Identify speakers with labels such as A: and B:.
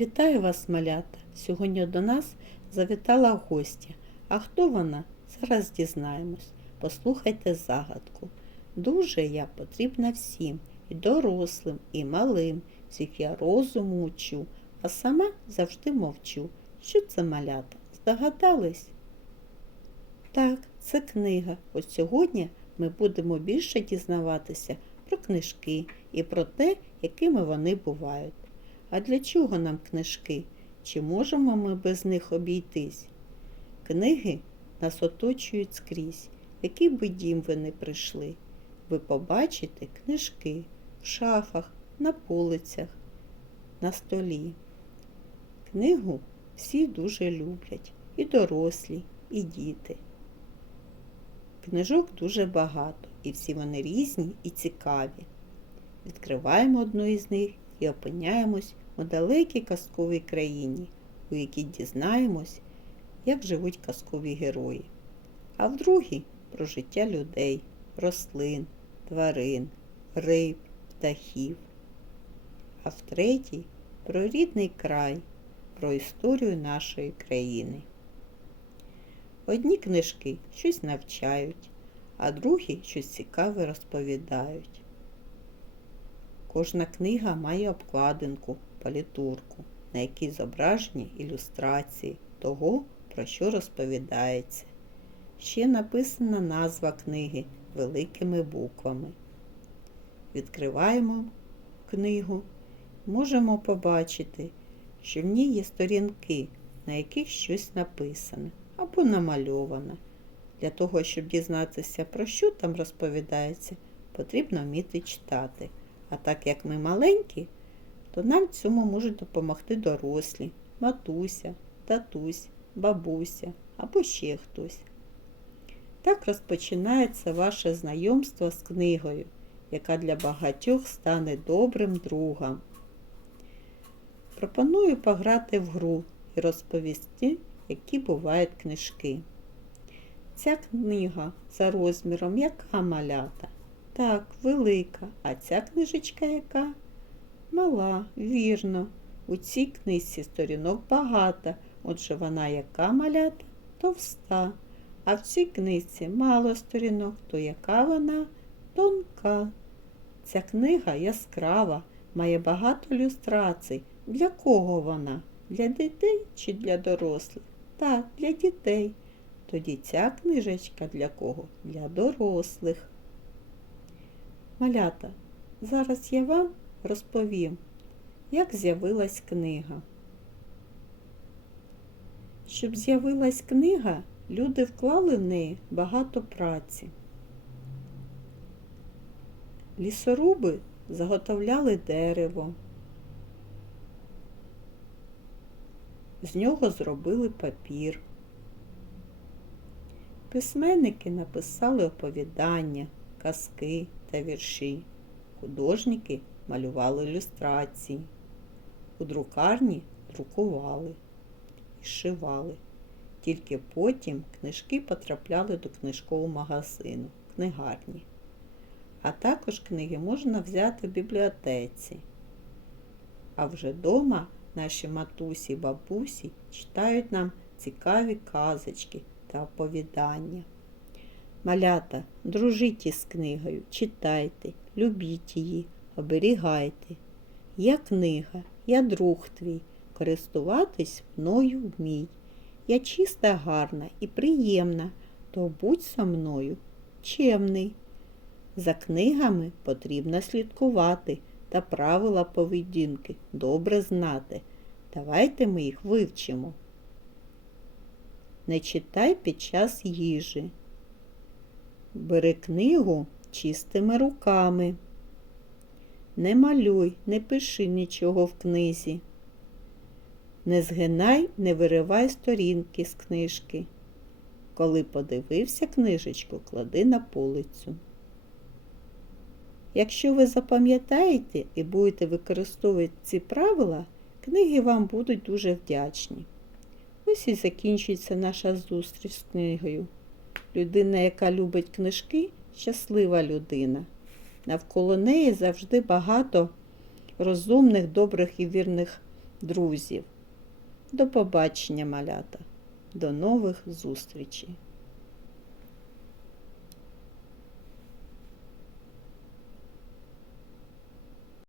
A: Вітаю вас, малята! Сьогодні до нас завітала гостя. А хто вона? Зараз дізнаємось. Послухайте загадку. Дуже я потрібна всім, і дорослим, і малим. Всіх я розуму учу, а сама завжди мовчу. Що це малята? Здогадались? Так, це книга. Ось сьогодні ми будемо більше дізнаватися про книжки і про те, якими вони бувають. А для чого нам книжки? Чи можемо ми без них обійтись? Книги нас оточують скрізь, який би дім ви не прийшли. Ви побачите книжки в шафах, на полицях, на столі. Книгу всі дуже люблять, і дорослі, і діти. Книжок дуже багато, і всі вони різні і цікаві. Відкриваємо одну із них і опиняємось у далекій казковій країні, у якій дізнаємось, як живуть казкові герої. А в другій про життя людей, рослин, тварин, риб, птахів. А в про рідний край, про історію нашої країни. Одні книжки щось навчають, а другі щось цікаве розповідають. Кожна книга має обкладинку, палітурку, на якій зображені ілюстрації того, про що розповідається. Ще написана назва книги великими буквами. Відкриваємо книгу, можемо побачити, що в ній є сторінки, на яких щось написане або намальоване. Для того, щоб дізнатися, про що там розповідається, потрібно вміти читати. А так як ми маленькі, то нам в цьому можуть допомогти дорослі, матуся, татусь, бабуся або ще хтось. Так розпочинається ваше знайомство з книгою, яка для багатьох стане добрим другом. Пропоную пограти в гру і розповісти, які бувають книжки. Ця книга за розміром яка малята? Так, велика. А ця книжечка яка? Мала, вірно. У цій книжці сторінок багато. Отже, вона яка малята? Товста. А в цій книжці мало сторінок, то яка вона? Тонка. Ця книга яскрава, має багато ілюстрацій. Для кого вона? Для дітей чи для дорослих? Так, для дітей. Тоді ця книжечка для кого? Для дорослих. Малята, зараз я вам розповім, як з'явилась книга. Щоб з'явилась книга, люди вклали в неї багато праці. Лісоруби заготовляли дерево. З нього зробили папір. Письменники написали оповідання, казки та вірші. Художники малювали ілюстрації. У друкарні друкували і шивали. Тільки потім книжки потрапляли до книжкового магазину, книгарні. А також книги можна взяти в бібліотеці. А вже дома наші матусі і бабусі читають нам цікаві казочки та оповідання. Малята, дружіть із книгою, читайте, любіть її, оберігайте. Я книга, я друг твій, користуватись мною вмій. Я чиста, гарна і приємна, то будь со мною чемний. За книгами потрібно слідкувати та правила поведінки добре знати. Давайте ми їх вивчимо. Не читай під час їжі. Бери книгу чистими руками. Не малюй, не пиши нічого в книзі. Не згинай, не виривай сторінки з книжки. Коли подивився книжечку, клади на полицю. Якщо ви запам'ятаєте і будете використовувати ці правила, книги вам будуть дуже вдячні. Ось і закінчується наша зустріч з книгою. Людина, яка любить книжки, щаслива людина. Навколо неї завжди багато розумних, добрих і вірних друзів. До побачення, малята. До нових зустрічей!